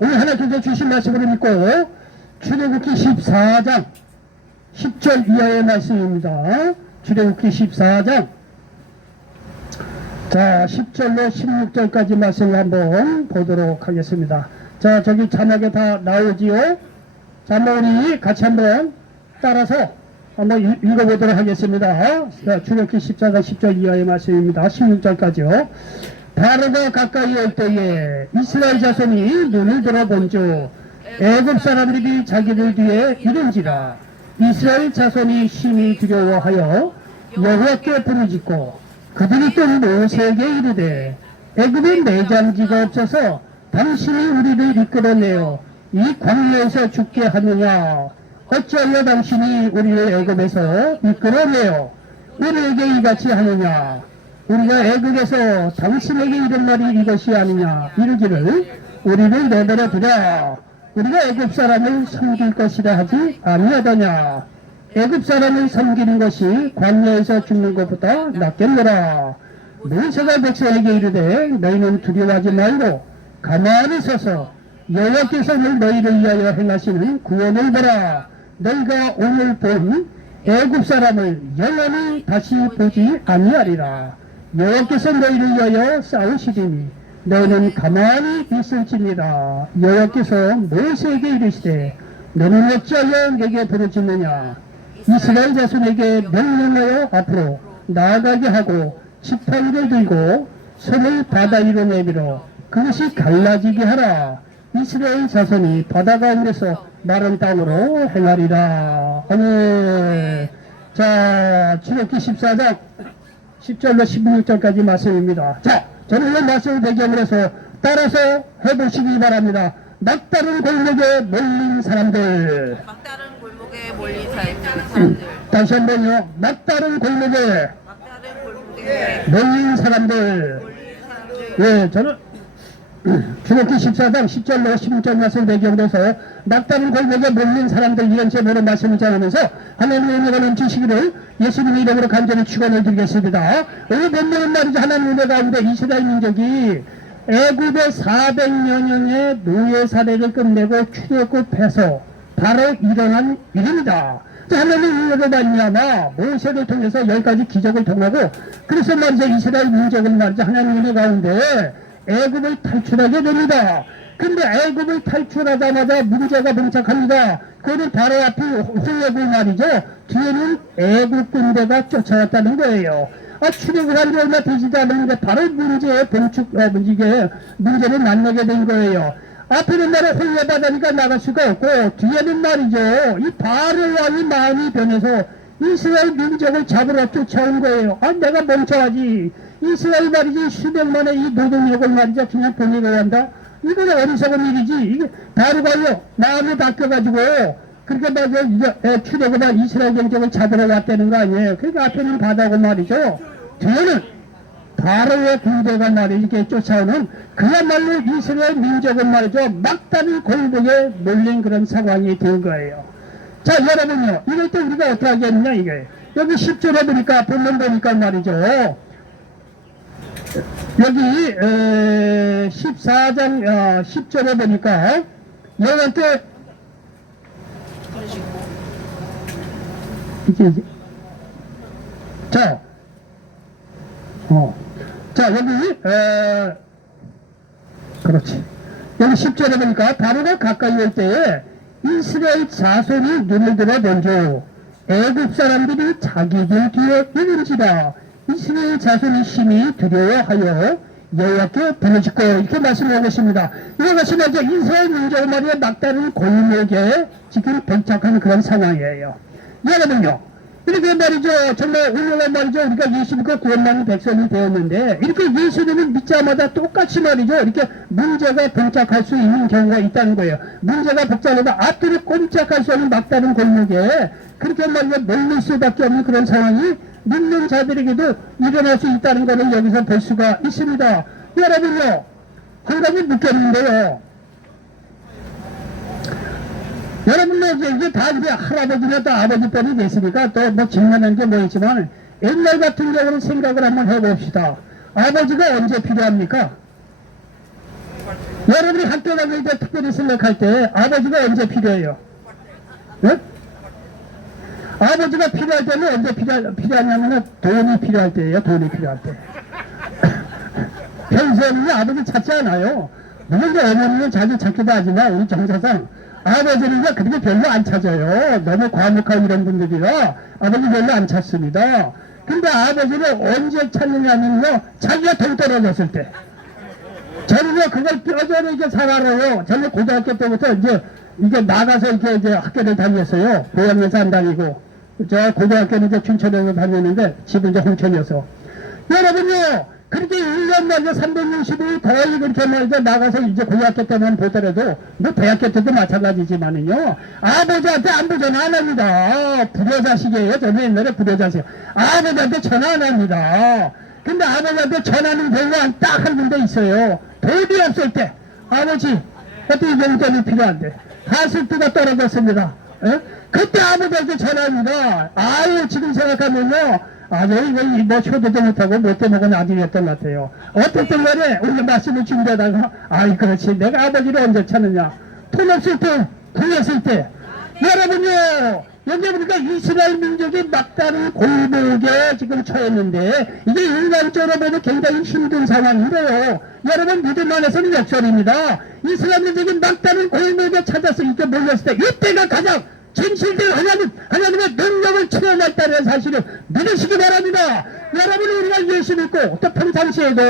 오늘 하나님께서 주신 말씀을 믿고 출애굽기 14장 10절 이하의 말씀입니다. 출애굽기 14장 자 10절로 16절까지 말씀을 한번 보도록 하겠습니다. 자 저기 자막에 다 나오지요. 자 우리 같이 한번 따라서 한번 읽어보도록 하겠습니다. 자, 출애굽기 14장 10절 이하의 말씀입니다. 16절까지요. 바로가 가까이 올 때에 이스라엘 자손이 눈을 들어본즉 애굽 사람들이 자기들 뒤에 이른지라. 이스라엘 자손이 심히 두려워하여 여호와께 부르짖고 그들이 또 모세에게 이르되 애굽에 매장지가 없어서 당신이 우리를 이끌어내어 이 광야에서 죽게 하느냐. 어찌하여 당신이 우리를 애굽에서 이끌어내어 우리에게 이같이 하느냐. 우리가 애굽에서 당신에게 이런 말이 이것이 아니냐. 이르기를 우리를 내버려 두라. 우리가 애굽 사람을 섬길 것이라 하지 아니하더냐. 애굽 사람을 섬기는 것이 광야에서 죽는 것보다 낫겠노라. 모세가 백성에게 이르되 너희는 두려워하지 말고 가만히 서서 여호와께서 너희를 위하여 행하시는 구원을 보라. 너희가 오늘 본 애굽 사람을 영원히 다시 보지 아니하리라. 여호와께서 너희를 위하여 싸우시리니 너희는 가만히 있을지니라. 여호와께서 모세에게 이르시되 너는 어찌하여 내게 부르짖느냐. 이스라엘 자손에게 명령하여 앞으로 나아가게 하고 지팡이를 들고 손을 바다 위로 내밀어 그것이 갈라지게 하라. 이스라엘 자손이 바다 가운데서 마른 땅으로 행하리라. 아멘. 자, 출애굽기 14장 10절로 16절까지 말씀입니다. 자, 저는 이 말씀을 배경으로 해서 따라서 해보시기 바랍니다. 막다른 골목에 몰린 사람들. 막다른 골목에 몰린 사람들. 다시 한번요. 막다른 골목에 몰린 사람들. 예, 저는 출애굽기 14장 10절로 16절 말씀 배경으로 해서 막다른 골목에 몰린 사람들 이런 제목으로 말씀을 전하면서 하나님의 은혜가 넘치시기를 예수님의 이름으로 간절히 축원을 드리겠습니다. 오늘 본문은 말이죠. 하나님의 은혜 가운데 이스라엘 민족이 애굽의 400여 년의 노예 사례를 끝내고 출애굽해서 바로 일어난 일입니다. 하나님의 은혜로 말미암아 모세를 통해서 10가지 기적을 통하고 그래서 말이죠. 이스라엘 민족은 말이죠. 하나님의 은혜 가운데 애굽을 탈출하게 됩니다. 근데 애굽을 탈출하자마자 문제가 봉착합니다. 그거는 바로 앞이 홍해고 말이죠. 뒤에는 애굽 군대가 쫓아왔다는 거예요. 출애굽을 한 지 얼마 되지도 않았는데 바로 문제를 만나게 된 거예요. 앞에는 말에 홍해 바다니까 나갈 수가 없고 뒤에는 말이죠. 이 바로 왕이 마음이 변해서 이스라엘 민족을 잡으러 쫓아온 거예요. 내가 멍청하지. 이스라엘 말이지 수백만의 이 노동력을 말이죠. 그냥 보내고 간다. 이건 어리석은 일이지. 이게 바로가요. 마음이 바뀌어가지고 그렇게 말이죠. 출애굽한 이스라엘 민족을 잡으러 왔다는 거 아니에요. 그러니까 앞에는 바다고 말이죠. 뒤에는 바로의 군대가 말이죠. 이렇게 쫓아오는 그야말로 이스라엘 민족은 말이죠. 막다른 골목에 몰린 그런 상황이 된 거예요. 자, 여러분요. 이럴 때 우리가 어떻게 하겠느냐, 이게. 여기 10절에 보니까, 본문 보니까 말이죠. 여기, 14장, 10절에 보니까, 여러분한테, 이게, 자, 자, 여기, 그렇지. 여기 10절에 보니까, 바로가 가까이 올 때에, 이스라엘 자손이 눈을 들어 본즉 애굽 사람들이 자기들 뒤에 이른지라. 이스라엘 자손이 심히 두려워하여 여호와께 부르짖고 이렇게 말씀을 하고 있습니다. 이것이 말이죠. 이스라엘 민족 말이야 막다른 골목에 지금 봉착한 그런 상황이에요. 여러분요. 이렇게 말이죠. 정말 오늘날 말이죠. 우리가 예수님과 구원받는 백성이 되었는데 이렇게 예수님을 믿자마자 똑같이 말이죠. 이렇게 문제가 봉착할 수 있는 경우가 있다는 거예요. 문제가 복잡하다 앞뒤로 꼼짝할 수 없는 막다른 골목에 그렇게 말이죠. 몰릴 수밖에 없는 그런 상황이 믿는 자들에게도 일어날 수 있다는 것을 여기서 볼 수가 있습니다. 여러분요. 한 가지 묻겠는데요. 여러분들 이제 다 이제 할아버지나 또 아버지 뻘이 됐으니까 또 뭐 직면한 게 뭐 있지만 옛날 같은 경우는 생각을 한번 해봅시다. 아버지가 언제 필요합니까? 여러분이 학교 다닐 때 특별히 생각할 때 아버지가 언제 필요해요? 네? 아버지가 필요할 때는 언제 필요하냐면 돈이 필요할 때예요. 돈이 필요할 때. 평소에는 아버지 찾지 않아요. 물론 이제 어머니는 자주 찾기도 하지만 우리 정사상 아버지는 이제 그렇게 별로 안 찾아요. 너무 과묵한 이런 분들이라 아버지 별로 안 찾습니다. 근데 아버지를 언제 찾느냐면요, 자기가 돈 떨어졌을 때. 저는요, 그걸 뼈저리 이렇게 잘 알아요. 저는 고등학교 때부터 이제 나가서 이제 학교를 다녔어요. 고향에서 안 다니고. 저 고등학교는 이제 춘천에서 다녔는데, 집은 이제 홍천이어서. 여러분요, 그렇게 1년 말이죠. 365일 거의 그렇게 말이죠. 나가서 이제 고등학교 때만 보더라도, 뭐 대학교 때도 마찬가지지만은요, 아버지한테 안부 전화 안 합니다. 불효자식이에요. 저는 옛날에 불효자식. 아버지한테 전화 안 합니다. 근데 아버지한테 전화하는 경우가 딱 한 군데 있어요. 돈이 없을 때, 아버지, 그때 용돈이 필요한데, 가습기가 떨어졌습니다. 에? 그때 아버지한테 전화합니다. 아유, 지금 생각하면요, 이거 뭐 효도도 못하고 못해 먹은 아들이었던 것 같아요. 어쨌든 간에 우리가 말씀을 준비하다가, 그렇지. 내가 아버지를 언제 찾느냐. 돈 없을 때, 구했을 때. 여러분요, 여기 보니까 이스라엘 민족이 막다른 골목에 지금 처했는데, 이게 인간적으로 보면 굉장히 힘든 상황인데요. 여러분, 믿음 안에서는 역설입니다. 이스라엘 민족이 막다른 골목에 찾아서 이렇게 몰렸을 때, 이때가 가장 진실된 하나님의 능력을 체험했다는 사실을 믿으시기 바랍니다. 여러분, 우리가 예수 믿고, 또 평상시에도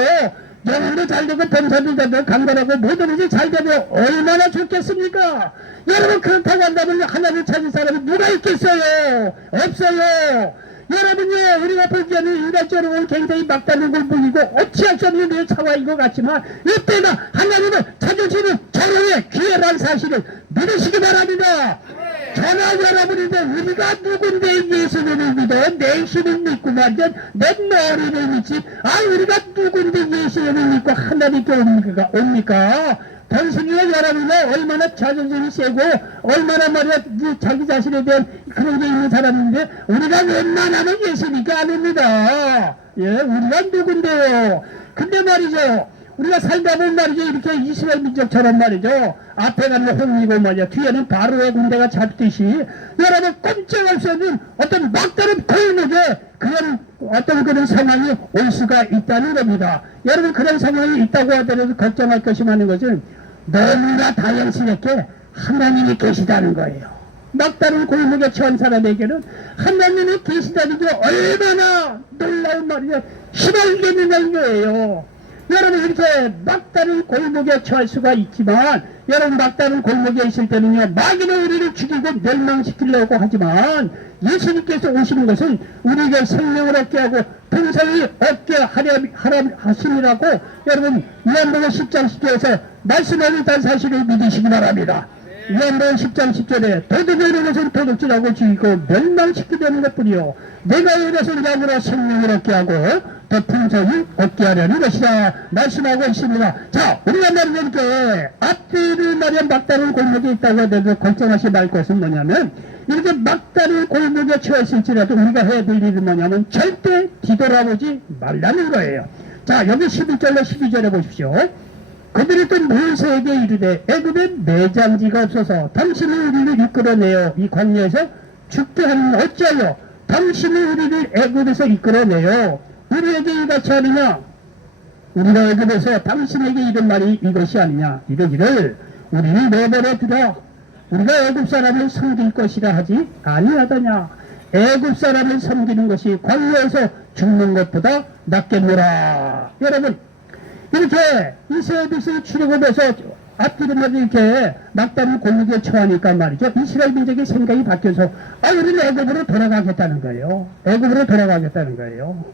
영혼도 잘 되고 범사도 되고 강건하고 뭐든지 잘 되면 얼마나 좋겠습니까? 여러분, 그렇다고 한다면 하나님을 찾은 사람이 누가 있겠어요? 없어요. 여러분요, 우리가 보기에는 인간적으로 굉장히 막다른 골목이고 어찌할 수 없는 내 차와인 것 같지만, 이때가 하나님을 찾으시는 절호의 기회라는 사실을 믿으시기 바랍니다. 저는 여러분인데, 우리가 누군데 예수님을 믿어? 내 힘을 믿고 말이야, 내 머리를 믿지. 우리가 누군데 예수님을 믿고 하나님께 옵니까? 당신이 여러분은 얼마나 자존심이 세고 얼마나 말이야 자기 자신에 대한 그런 게 있는 사람인데, 우리가 웬만하면 예수님께 안 옵니다. 우리가 누군데요? 근데 말이죠, 우리가 살다 보면 말이죠, 이렇게 이스라엘 민족처럼 말이죠, 앞에 가는 홍이고 말이야, 뒤에는 바로의 군대가 잡듯이, 여러분 꼼짝할 수 없는 어떤 막다른 골목에 그런 상황이 올 수가 있다는 겁니다. 여러분, 그런 상황이 있다고 하더라도 걱정할 것이 많은 것은 너무나 다양스럽게 하나님이 계시다는 거예요. 막다른 골목에 처한 사람에게는 하나님이 계시다는 게 얼마나 놀라운 말이냐, 희망되는 거예요. 여러분, 이렇게 막다른 골목에 처할 수가 있지만, 여러분 막다른 골목에 있을 때는요, 마귀는 우리를 죽이고 멸망시키려고 하지만, 예수님께서 오시는 것은 우리에게 생명을 얻게 하고 평생을 얻게 하심이라고 여러분 요한복음 10장 10절에서 말씀하고 있다는 사실을 믿으시기 바랍니다. 요한복음 10장 10절에 도둑이 이는 것은 도둑질하고 죽이고 멸망시키려는 것뿐이요, 내가 이것은 양으로 생명을 얻게 하고 더 풍성히 얻게 하려는 것이다 말씀하고 있습니다. 자, 우리가 말하는 앞뒤를 말이야 막다른 골목에 있다고 해도 걱정하지 말 것은 뭐냐면, 이렇게 막다른 골목에 처했을지라도 우리가 해야 될 일은 뭐냐면 절대 뒤돌아보지 말라는 거예요. 자, 여기 11절로 12절에 보십시오. 그들이 또 모세에게 이르되 애굽에 매장지가 없어서 당신이 우리를 이끌어내어 이 광야에서 죽게 하는 어찌하여 당신이 우리를 애굽에서 이끌어내어 우리에게 이같이 하느냐? 우리가 애굽에서 당신에게 이른 말이 이것이 아니냐? 이러기를 우리를 내버려 두라. 우리가 애굽 사람을 섬길 것이라 하지 아니하더냐? 애굽 사람을 섬기는 것이 광야에서 죽는 것보다 낫겠노라. 여러분, 이렇게 이스라엘 백성이 출애굽해서 앞뒤로 말이 이렇게 막다른 골목에 처하니까 말이죠, 이스라엘 민족의 생각이 바뀌어서 우리는 애굽으로 돌아가겠다는 거예요. 애굽으로 돌아가겠다는 거예요.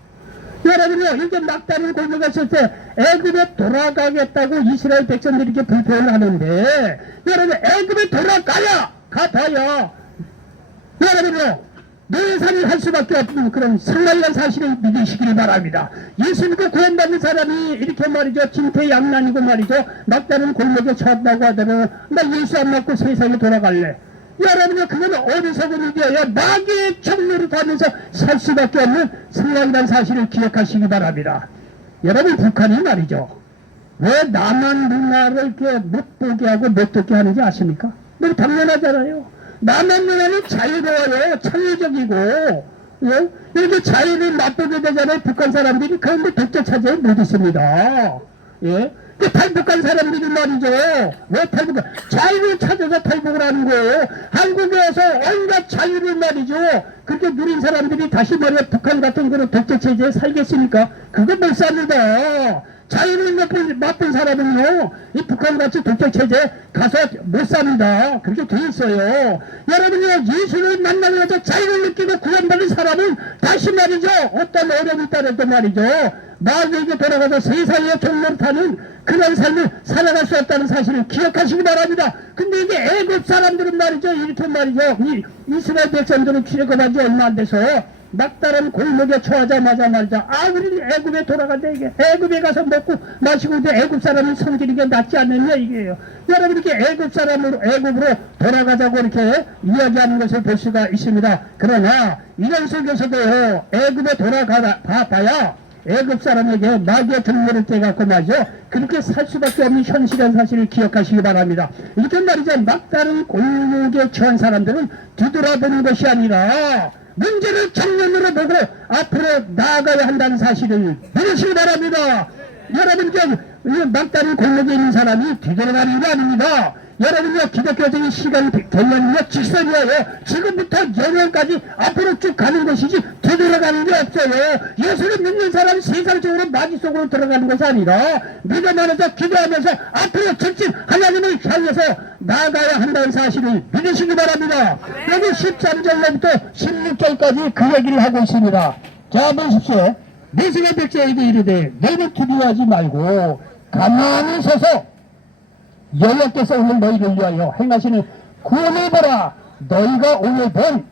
여러분요, 이렇게 막다른 골목에 있을 때 애굽에 돌아가겠다고 이스라엘 백성들이 이렇게 불평을 하는데, 여러분 애굽에 가봐야 여러분요 노예살이를 할 수밖에 없는 그런 상당한 사실을 믿으시길 바랍니다. 예수 믿고 구원받는 사람이 이렇게 말이죠, 진퇴양난이고 말이죠, 막다른 골목에 처한다고 하더라도 나 예수 안 믿고 세상에 돌아갈래. 여러분요, 그건 어리석은 일이에요. 마귀의 종로를 타면서 살 수밖에 없는 상황이라는 사실을 기억하시기 바랍니다. 여러분, 북한이 말이죠, 왜 남한 문화를 이렇게 못 보게 하고 못 듣게 하는지 아십니까? 너무 당연하잖아요. 남한 문화는 자유로워요. 창의적이고, 예? 이렇게 자유를 맛보게 되잖아요. 북한 사람들이. 그런데 독재 차지에 못 있습니다. 예? 그 탈북한 사람들이 말이죠. 왜 탈북한? 자유를 찾아서 탈북을 하는 거예요. 한국에서 온갖 자유를 말이죠. 그렇게 누린 사람들이 다시 말해 북한 같은 그런 독재 체제에 살겠습니까? 그거 못 삽니다. 자유를 맛본 사람은요, 이 북한같이 독재 체제에 가서 못 삽니다. 그렇게 돼 있어요. 여러분이 예수를 만나면서 자유를 느끼고 구원받은 사람은 다시 말이죠, 어떤 어려움이 있다라도 말이죠, 마귀에게 돌아가서 세상의 종로를 타는 그런 삶을 살아갈 수 없다는 사실을 기억하시기 바랍니다. 근데 이게 애굽 사람들은 말이죠, 이렇게 말이죠, 이 이스라엘 백성들은 출애굽한 지 얼마 안 돼서 막다른 골목에 처하자마자 말이죠, 우리는 애굽에 돌아간다. 이게 애굽에 가서 먹고 마시고 이제 애굽 사람은 성질이 낫지 않느냐 이게요. 여러분 이렇게 애굽으로 돌아가자고 이렇게 이야기하는 것을 볼 수가 있습니다. 그러나 이런 속에서도 애굽에 봐야 애굽 사람에게 마귀의 종로를 떼갖고 말이죠, 그렇게 살 수밖에 없는 현실의 사실을 기억하시기 바랍니다. 이렇게 말이죠, 막다른 골목에 처한 사람들은 뒤돌아보는 것이 아니라 문제를 정면으로 보고 앞으로 나아가야 한다는 사실을 믿으시기 바랍니다. 여러분께 막다른 골목에 있는 사람이 뒤돌아가는 게 아닙니다. 여러분요, 기독교적인 시간 개념이요, 직선이에요. 지금부터 영원까지 앞으로 쭉 가는 것이지 뒤돌아가는 게 없어요. 예수를 믿는 사람은 세상적으로 마귀 속으로 들어가는 것이 아니라 믿음 안에서 기도하면서 앞으로 직진 하나님을 향해서 나아가야 한다는 사실을 믿으시기 바랍니다. 여기 13절로부터 16절까지 그 얘기를 하고 있습니다. 자, 보십시오. 내세가 백성에게 이르되 너희는 두려워하지 말고 가만히 서서 여호와께서 오늘 너희를 위하여 행하시는 구원을 보라. 너희가 오늘 본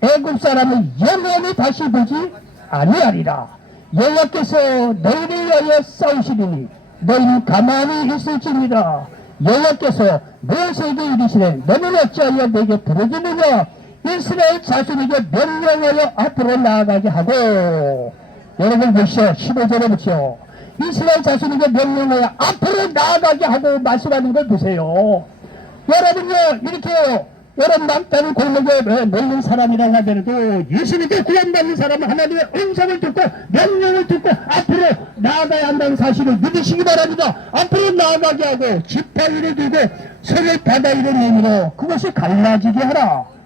애굽 사람을 영원히 다시 보지 아니하리라. 여호와께서 너희를 위하여 싸우시리니 너희는 가만히 있을지니라. 여호와께서 모세에게 이르시되 너는 어찌하여 내게 부르짖느냐. 이스라엘 자손에게 명령하여 앞으로 나아가게 하고. 여러분 보시오. 15절에 보시오. 이스라엘 자손에게 명령하여 앞으로 나아가게 하고 말씀하는 걸 보세요. 여러분요, 이렇게요, 여러분 막다른 골목에 몰린 사람이라 하더라도 예수님께 구원받는 사람은 하나님의 음성을 듣고 명령을 듣고 앞으로 나아가야 한다는 사실을 믿으시기 바랍니다. 앞으로 나아가게 하고 지팡이를 들고 손을 바다 위로 내밀어 그것이 갈라지게 하라.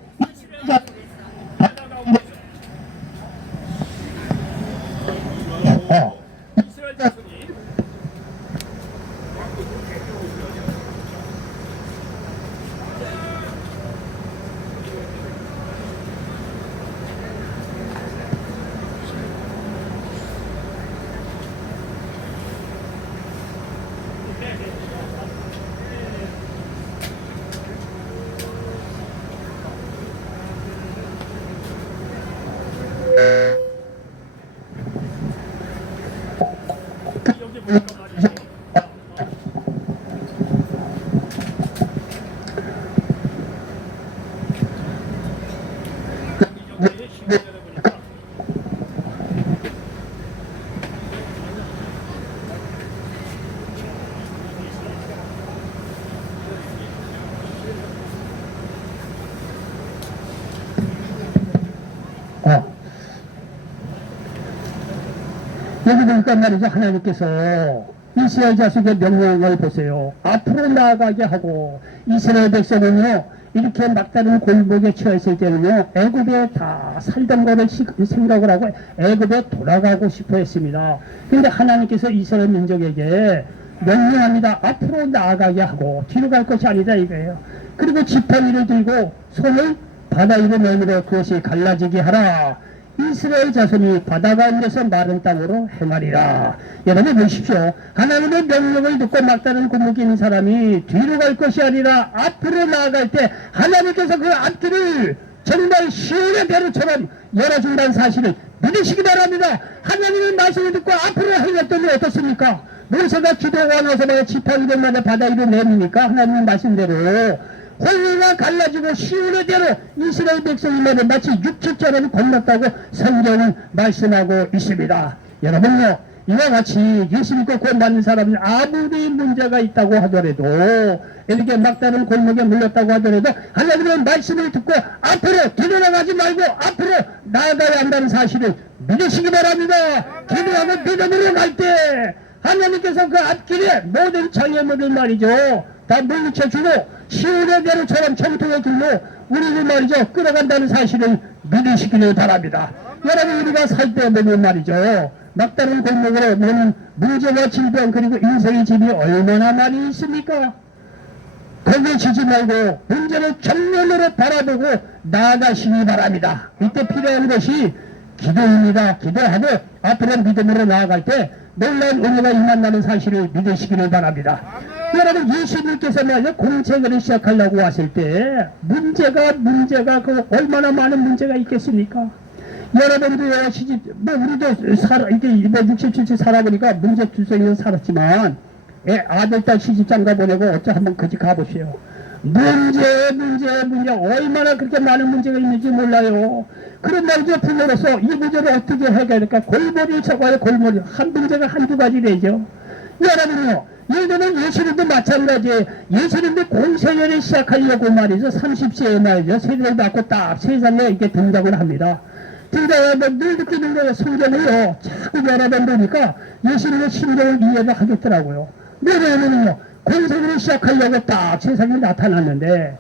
여기 보니까 말이죠, 하나님께서 이스라엘 자손의 명령을 보세요. 앞으로 나아가게 하고, 이스라엘 백성은요, 이렇게 막다른 골목에 처했을 때는요, 애굽에 다 살던 거를 생각을 하고 애굽에 돌아가고 싶어 했습니다. 근데 하나님께서 이스라엘 민족에게 명령합니다. 앞으로 나아가게 하고 뒤로 갈 것이 아니다 이거예요. 그리고 지팡이를 들고 손을 바다 위로 내밀어 그것이 갈라지게 하라. 이스라엘 자손이 바다 가운데서 마른 땅으로 행하리라. 여러분 보십시오. 하나님의 명령을 듣고 막다른 골목에 있는 사람이 뒤로 갈 것이 아니라 앞으로 나아갈 때 하나님께서 그 앞길을 정말 시온의 배로처럼 열어준다는 사실을 믿으시기 바랍니다. 하나님의 말씀을 듣고 앞으로 행했더니 어떻습니까? 모세가 기도가 나서 지팡이를 만에 바다 위로 내미니까 하나님의 말씀대로 홍해가 갈라지고 시온의 대로 이스라엘 백성들은 마치 육축처럼 건넜다고 성경은 말씀하고 있습니다. 여러분요, 이와 같이 예수 믿고 구원받는 사람이 아무리 문제가 있다고 하더라도 이렇게 막다른 골목에 물렸다고 하더라도 하나님의 말씀을 듣고 앞으로 뒤돌아가지 말고 앞으로 나아가야 한다는 사실을 믿으시기 바랍니다. 기도하고 믿음으로 갈 때 하나님께서 그 앞길에 모든 장애물을 말이죠 다 물리쳐주고 시온의 대로처럼 정통의 길로 우리를 말이죠 끌어간다는 사실을 믿으시기를 바랍니다. 여러분 우리가 살 때 보면 말이죠 막다른 골목으로 보는 문제와 질병 그리고 인생의 짐이 얼마나 많이 있습니까? 거기에 지지 말고 문제를 정면으로 바라보고 나아가시기 바랍니다. 이때 필요한 것이 기도입니다. 기도하고 앞으로 믿음으로 나아갈 때 놀라운 은혜가 임한다는 사실을 믿으시기를 바랍니다. 여러분 예수님께서 말이죠 공생애를 시작하려고 왔을 때 문제가 그 얼마나 많은 문제가 있겠습니까? 여러분도 시집 우리도 이렇게 67세 살아보니까 문제투성이로 살았지만 아들 딸 시집장가 보내고 어째 한번 거기 가보세요. 문제 얼마나 그렇게 많은 문제가 있는지 몰라요. 그런 말이죠. 부모로서 이 문제를 어떻게 해결할까? 골머리 저거에 골머리 한 문제가 한두 가지 되죠. 여러분요 예전엔 예수님도 마찬가지예요. 예수님도 공생애를 시작하려고 말이죠 30세에 말이죠 세례를 받고 딱 세상에 이렇게 등장을 합니다. 등장하면 늘 느끼는 거예요. 성경을요 자꾸 여러 번 보니까 예수님의 심정을 이해를 하겠더라고요. 뭐냐면요 공생애를 시작하려고 딱 세상에 나타났는데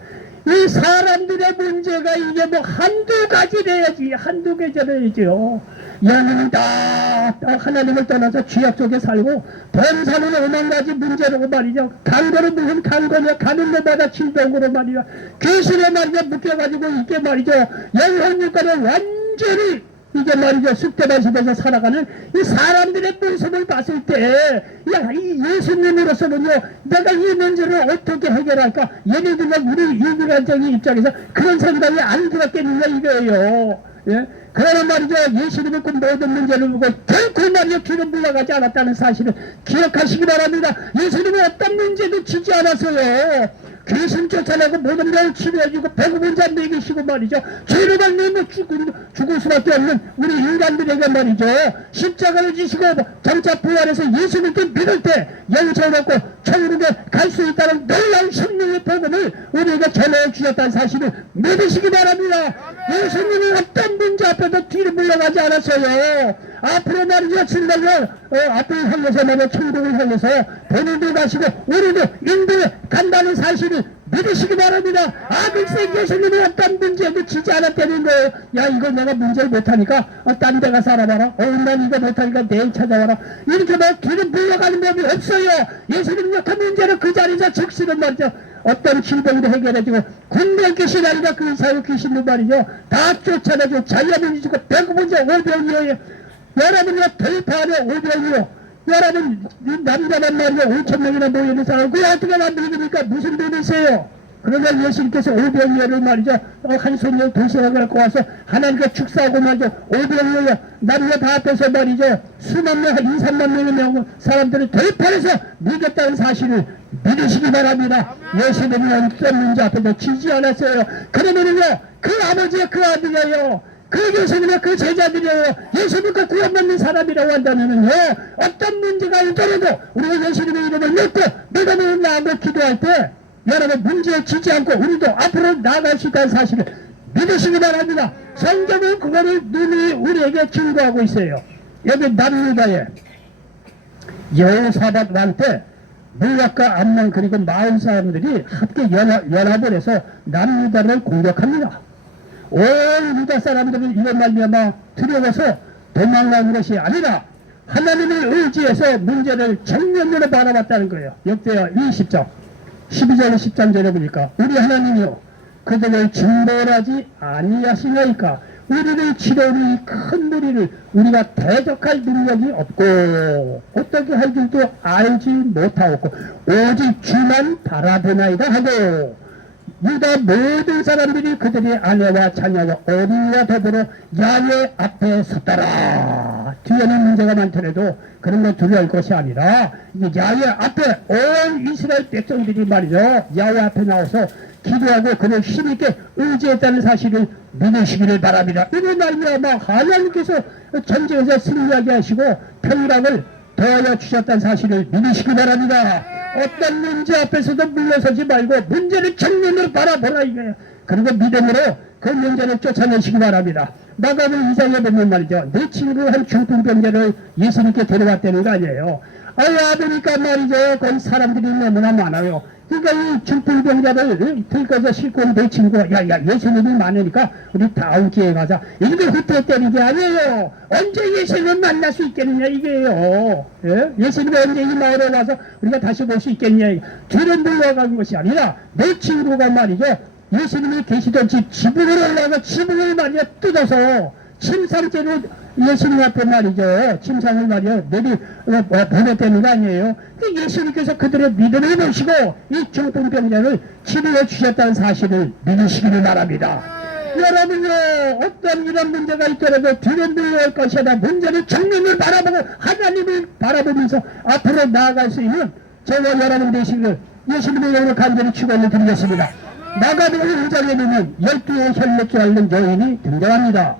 이 사람들의 문제가 이게 뭐 한두 가지 돼야지 한두 가지 돼야지요. 영혼은 딱 하나님을 떠나서 죄악 속에 살고 범사는 5만 가지 문제라고 말이죠. 간거는 무슨 간거냐 가는 데마다 질병으로 말이죠. 귀신에 말이죠 묶여가지고 이게 말이죠 영혼 육간에 완전히 이게 말이죠 쑥대밭에서 살아가는 이 사람들의 모습을 봤을 때 이 예수님으로서는요 내가 이 문제를 어떻게 해결할까 얘네들과 우리 유교관적인 입장에서 그런 생각이 안 들었겠느냐 이거예요. 예? 그러나 말이죠 예수님을 그 모든 문제를 보고 결코 말이죠 뒤로 물러가지 않았다는 사실을 기억하시기 바랍니다. 예수님은 어떤 문제도 지지 않았어요. 귀신 쫓아내고 모든 걸 치료해주고 배고픈 자 먹이시고 말이죠 죄를 받는 죽을 수밖에 없는 우리 인간들에게 말이죠 십자가를 지시고 장차 부활해서 예수님께 믿을 때 영생을 받고 천국에 갈 수 있다는 놀라운 생명의 복음을 우리에게 전해 주셨다는 사실을 믿으시기 바랍니다. 예수님이 어떤 문제 앞에도 뒤로 물러가지 않았어요. 앞으로 말이죠 진달로 앞을 향해서 말이죠 천국을 향해서 본인도 가시고 우리도 인도에 간다는 사실을 믿으시기 바랍니다. 아들생 예수님이 어떤 문제도 지지 않았다는 거예요. 야 이거 내가 문제를 못하니까 딴 데 가서 알아봐라. 난 이거 못하니까 내일 찾아와라. 이렇게 막 뒤로 물러가는 법이 없어요. 예수님은 그 문제를 그 자리에서 즉시로 말이죠 어떤 질병도 해결해주고 군대 귀신 아니라 그 사유 귀신도 말이죠 다 쫓아내고 자유함을 주고 배고픈 자 오병이어요. 여러분이 돌파하는 오병이요 여러분 남자만 말이죠 5,000명이나 모여있는 사람 그게 어떻게 만들어집니까? 무슨 돈이세요? 그러나 예수님께서 오병이어를 말이죠 한 손을 도시락을 갖고 와서 하나님께 축사하고 말이죠 오병이어 남자 다 앞에서 말이죠 수만 명 2, 3만 명의 사람들을 돌파해서 믿었다는 사실을 믿으시기 바랍니다. 예수님이 어떤 문제 앞에도 지지 않았어요. 그러면은요 그 아버지의 그 아들이에요. 그 예수님의 그 제자들이에요. 예수님과 구원받는 사람이라고 한다면은요 어떤 문제가 있더라도 우리가 예수님의 이름을 믿고 믿음으로 나아가고 기도할 때 여러분 문제에 지지 않고 우리도 앞으로 나아갈 수 있다는 사실을 믿으시기 바랍니다. 성경은 그거를 눈이 우리에게 증거하고 있어요. 여기 남유다에 여호사밧 왕 때 모압과 암몬 그리고 마을 사람들이 함께 연합을 해서 남유다를 공격합니다. 온 유다 사람들은 이런 말미암아 두려워서 도망가는 것이 아니라 하나님을 의지해서 문제를 정면으로 바라봤다는 거예요. 역대하 20장 12절 13절에 보니까 우리 하나님이요 그들을 징벌하지 아니하시나이까 우리를 치러오는 큰 무리를 우리가 대적할 능력이 없고 어떻게 할 줄도 알지 못하고 오직 주만 바라보나이다 하고 유다 모든 사람들이 그들의 아내와 자녀와 어린이와 더불어 야훼 앞에 섰더라. 뒤에는 문제가 많더라도 그런 건 두려울 것이 아니라 야훼 앞에 온 이스라엘 백성들이 말이죠 야훼 앞에 나와서 기도하고 그를 힘있게 의지했다는 사실을 믿으시기를 바랍니다. 이런 말이야 하나님께서 전쟁에서 승리하게 하시고 평락을 더하여 주셨다는 사실을 믿으시기 바랍니다. 어떤 문제 앞에서도 물러서지 말고 문제를 정면으로 바라보라 이거예요. 그리고 믿음으로 그 문제를 쫓아내시기 바랍니다. 마가복음 2장에 보면 말이죠. 내 친구 한 중풍병자를 예수님께 데려왔다는 거 아니에요. 와보니까 말이죠. 거기 사람들이 너무나 많아요. 그러니까 이 중풍병자를 들고서 싣고 온 내 친구가 야 예수님이 많으니까 우리 다음 기회에 가자. 이게 후퇴 때리는 게 아니에요. 언제 예수님을 만날 수 있겠느냐 이게요. 예? 예수님이 언제 이 마을에 와서 우리가 다시 볼 수 있겠냐. 뒤로 물러간 것이 아니라 내 친구가 말이죠. 예수님이 계시던 지붕으로 올라가서 지붕을 말이야 뜯어서 침상째로 예수님 앞에 말이죠. 침상을 말이야 보냈다는 거 아니에요. 예수님께서 그들의 믿음을 보시고 이 중풍병자를 치료해 주셨다는 사실을 믿으시기를 바랍니다. 여러분요, 어떤 이런 문제가 있더라도 뒤로 물러갈 것이 아니라 문제를 정면을 바라보고 하나님을 바라보면서 앞으로 나아갈 수 있는 저와 여러분 되시기를 예수님의 이름으로 간절히 축원을 드리겠습니다. 마가복음 5장에 보면 12의 혈맥주 앓는 여인이 등장합니다.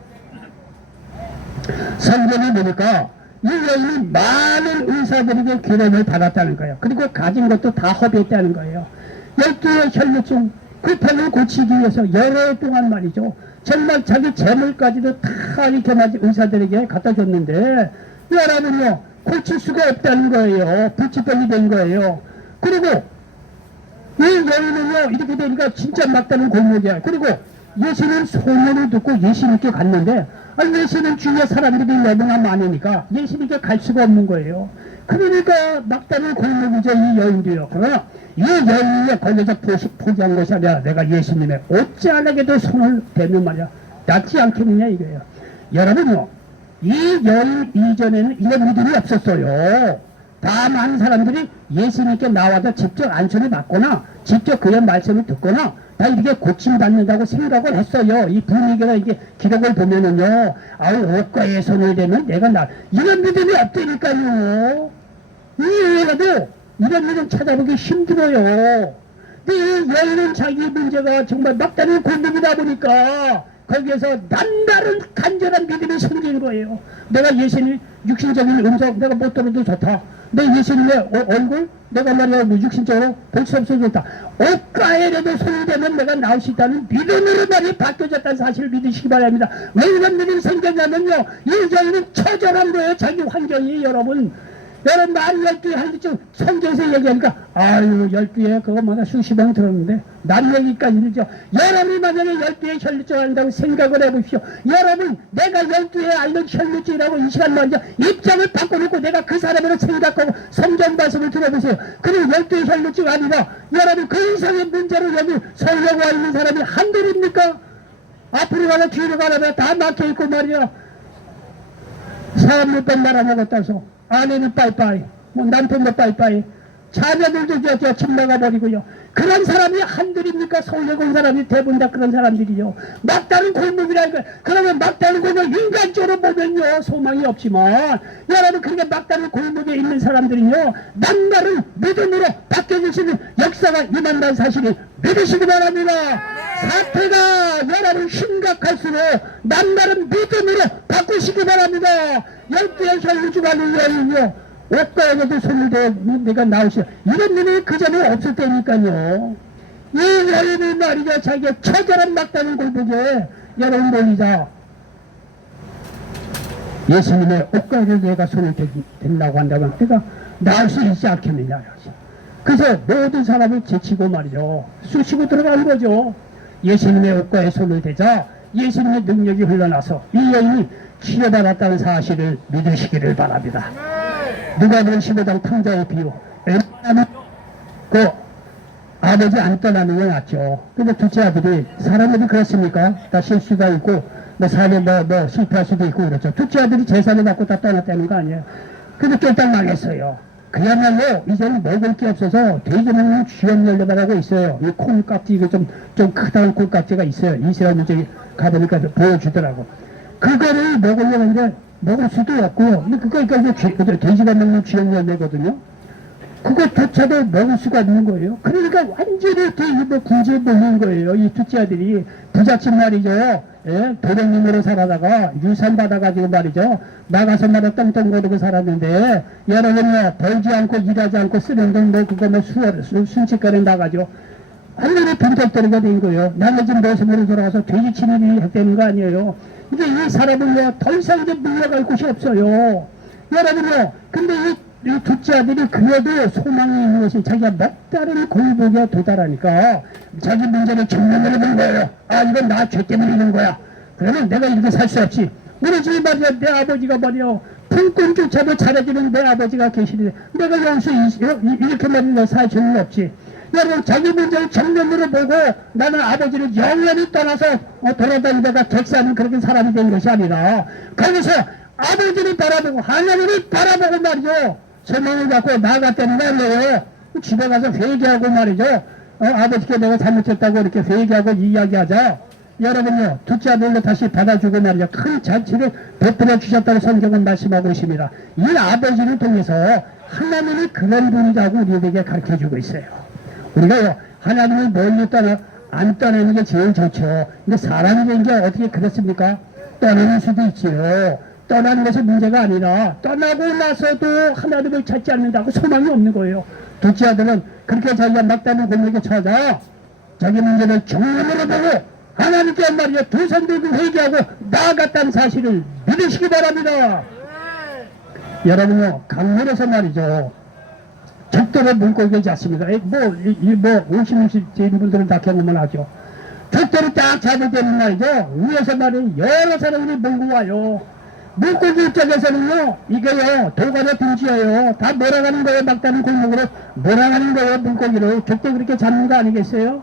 성경에 보니까 이 여인이 많은 의사들에게 기름을 받았다는 거예요. 그리고 가진 것도 다 허비했다는 거예요. 12의 혈맥증 그 병을 고치기 위해서 여러 해 동안 말이죠. 정말 자기 재물까지도 다 이렇게 의사들에게 갖다 줬는데 여러분요 고칠 수가 없다는 거예요. 불치병이 된 거예요. 그리고 이 여인은요 이렇게 되니까 진짜 막다른 골목이야. 그리고 예수님 소문을 듣고 예수님께 갔는데 예수님 주위에 사람들이 너무나 많으니까 예수님께 갈 수가 없는 거예요. 그러니까 막다른 골목이죠 이 여인도요. 그러나 이 여인이 걸려서 포기한 것이 아니라 내가 예수님의 어찌하게도 손을 대면 말이야 낫지 않겠느냐 이거예요. 여러분요 이 여인 이전에는 이런 믿음이 없었어요. 다 많은 사람들이 예수님께 나와서 직접 안수를 받거나 직접 그의 말씀을 듣거나 다 이렇게 고침받는다고 생각을 했어요. 이 분위기나 이게 기록을 보면은요, 옷가에 손을 대면 내가 이런 믿음이 없다니까요. 이 여인도 이런 믿음 찾아보기 힘들어요. 근데 이 여인은 자기 문제가 정말 막다른 골목이다 보니까 거기에서 남다른 간절한 믿음이 생기는 거예요. 내가 예수님 육신적인 음성 내가 못 들어도 좋다. 내 예수님의 얼굴 내가 말이야 육신적으로 볼 수 없어도 좋다. 옷가에라도 손을 대면 내가 나올 수 있다는 믿음으로 말이 바뀌어졌다는 사실을 믿으시기 바랍니다. 왜 이런 믿음이 생겼냐면요 이 여인은 처절한 거예요. 자기 환경이 여러분 만 12에 한쯤 성경에서 얘기하니까 12에 그거 뭐가 수십 번 들었는데 남 얘기까지 들죠. 여러분이 만약에 12에 혈루증 한다고 생각을 해보십시오. 여러분 내가 12에 앓는 혈루증이라고 이 시간 먼저 입장을 바꿔놓고 내가 그 사람으로 생각하고 성경 말씀을 들어보세요. 그리고 12에 혈루증 아니라 여러분 그 이상의 문제로 여기 설려고 와 있는 사람이 한둘입니까? 앞으로 가나 뒤로 가나 다 막혀있고 말이야. 사람 몇 번 말아먹었다서 아내는 빠이빠이, 남편도 빠이빠이, 자녀들도 집 나가버리고요. 그런 사람이 한둘입니까? 서울에 온 사람이 대부분 다 그런 사람들이요. 막다른 골목이라니까. 그러면 막다른 골목 인간적으로 보면요 소망이 없지만 여러분 그렇게 막다른 골목에 있는 사람들은요 남다른 믿음으로 바뀌어주시는 역사가 임한다는 사실을 믿으시기 바랍니다. 사태가 여러분 심각할수록 남다른 믿음으로 바꾸시기 바랍니다. 12의 혈루증하는 여인이요 옷가에도 손을 대 내가 나오시오. 이런 일이 그 전에 없을 때니까요. 이 여인이 말이죠 자기가 처절한 막다른 골목에 여러분 보이자 예수님의 옷가에도 내가 손을 댄다고 한다면 내가 나올 수 있지 않겠느냐. 그래서 모든 사람을 제치고 말이죠 쑤시고 들어간 거죠. 예수님의 옷가에 손을 대자 예수님의 능력이 흘러나서 이 여인이 치료받았다는 사실을 믿으시기를 바랍니다. 누가복음 15장 탕자의 비유. 그 아버지 안 떠나는 게 낫죠. 근데 둘째 아들이 사람들이 그렇습니까? 다 실수가 있고 사례 실패할 수도 있고 그렇죠. 둘째 아들이 재산을 받고 다 떠났다는 거 아니에요. 근데 쫄딱 망했어요. 그야말로 이제는 먹을 게 없어서 돼지 먹는 쥐염 열려가고 있어요. 이 콩깍지 이거 좀 크다는 콩깍지가 있어요. 이스라엘 문제 가보니까 보여주더라고. 그거를 먹으려고 하는데 먹을 수도 없고요. 근데 그거 돼지가 먹는 쥐염 열매거든요. 그것조차도 먹을 수가 없는 거예요. 그러니까 완전히 이렇게 구제에 몰린 거예요. 이 둘째아들이 부잣집 말이죠. 예? 도련님으로 살아다가 유산 받아가지고 말이죠. 나가서 말에 떵떵 거리고 살았는데 여러분요 벌지 않고 일하지 않고 쓰는 돈 뭐 그거 뭐 순식간에 나가죠. 완전히 빈털터리가 된 거예요. 나머지 모습으로 돌아가서 돼지치는 했다는 거 아니에요. 이제 이 사람은요 더 이상 이제 물러갈 곳이 없어요. 여러분요 근데 이 둘째 아들이 그래도 소망이 있는 것이 자기가 막다른 골목에 도달하니까 자기 문제를 정면으로 본 거예요. 아 이건 나 죄 때문에 있는 거야. 그러면 내가 이렇게 살 수 없지. 우리 집이 말이야 내 아버지가 말이야 품꾼조차도 잘해주는 내 아버지가 계시는데 내가 여기서 이렇게 말이야 살 수는 없지. 여러분 자기 문제를 정면으로 보고 나는 아버지를 영원히 떠나서 돌아다니다가 객사는 그렇게 사람이 된 것이 아니라 거기서 아버지를 바라보고 하나님을 바라보고 말이죠. 소망을 갖고 나아갔다는 거 아니에요. 집에 가서 회개하고 말이죠. 아버지께 내가 잘못했다고 이렇게 회개하고 이야기하자. 여러분요 둘째 아들로 다시 받아주고 말이죠. 큰 잔치를 베풀어 주셨다고 성경은 말씀하고 있습니다. 이 아버지를 통해서 하나님이 그런 분이라고 우리에게 가르쳐주고 있어요. 우리가요 하나님을 멀리 안 떠나는 게 제일 좋죠. 근데 사람이 된 게 어떻게 그렇습니까? 떠나는 수도 있지요. 떠나는 것이 문제가 아니라 떠나고 나서도 하나님을 찾지 않는다고 소망이 없는 거예요. 둘째 아들은 그렇게 자기가 막다른 골목에 찾아 자기 문제를 정면으로 보고 하나님께 말이야 두 손 들고 회개하고 나아갔다는 사실을 믿으시기 바랍니다. 여러분요 강물에서 말이죠 적도로 물고 계지 않습니까? 뭐 50인 분들은 다 경험을 하죠. 적도를 딱 잡을 때는 말이죠 위에서 말이야 여러 사람들이 몰고 와요. 물고기 입장에서는요 이게요 도관에 등지어요 다 몰아가는 거예요. 막다른 골목으로 몰아가는 거예요. 물고기를 적도 그렇게 잡는 거 아니겠어요?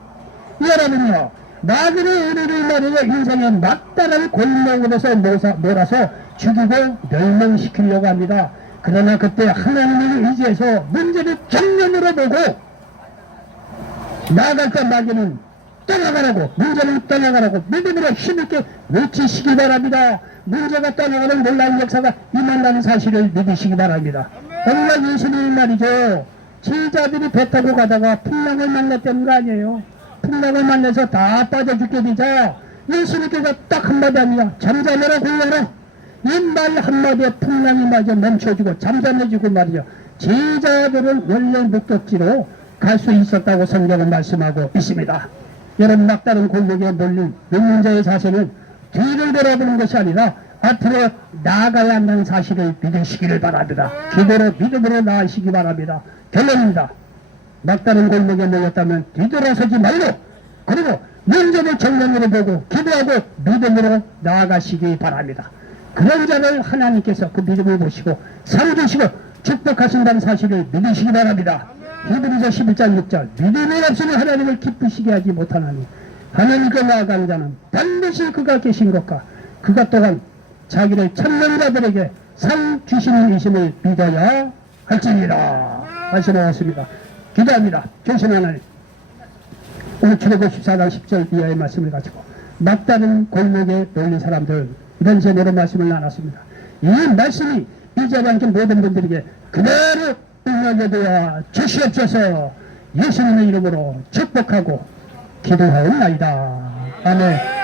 여러분요 마귀의 우리를 말이죠 인생의 막다른 골목으로서 몰아서 죽이고 멸망시키려고 합니다. 그러나 그때 하나님을 의지해서 문제를 정면으로 보고 나아갈 때 마귀는 떠나가라고 문제는 떠나가라고 믿음으로 힘있게 외치시기 바랍니다. 문제가 떠나가는 놀라운 역사가 임한다는 사실을 믿으시기 바랍니다. 오늘 예수님 말이죠 제자들이 배 타고 가다가 풍랑을 만났다는 거 아니에요. 풍랑을 만나서 다 빠져 죽게 되자 예수님께서 딱 한마디 합니다. 잠잠해라 골라라. 이 말 한마디에 풍랑이 마저 멈춰지고 잠잠해지고 말이죠. 제자들은 원래 목적지로 갈 수 있었다고 성경은 말씀하고 있습니다. 여러분 막다른 골목에 몰린 명령자의 자세는 뒤를 돌아보는 것이 아니라 앞으로 나아가야 한다는 사실을 믿으시기를 바랍니다. 기도로 믿음으로 나아가시기 바랍니다. 결론입니다. 막다른 골목에 몰렸다면 뒤돌아서지 말고 그리고 문제를 정면으로 보고 기도하고 믿음으로 나아가시기 바랍니다. 그런 자를 하나님께서 그 믿음을 보시고 삼주시고 축복하신다는 사실을 믿으시기 바랍니다. 히브리서 11장 6절 믿음이 없으면 하나님을 기쁘시게 하지 못하나니 하나님께 나아가는 자는 반드시 그가 계신 것과 그가 또한 자기를 찾는 자들에게 상 주시는 이심을 믿어야 할지니라 말씀하셨습니다. 기도합니다. 조신 하나님 오늘 출애굽 14장 10절 이하의 말씀을 가지고 막다른 골목에 몰린 사람들 이런 제대로 말씀을 나눴습니다. 이 말씀이 이 자리에 앉은 모든 분들에게 그대로 응하게 되어 주시옵소서. 예수님의 이름으로 축복하고 기도하옵나이다. 아멘.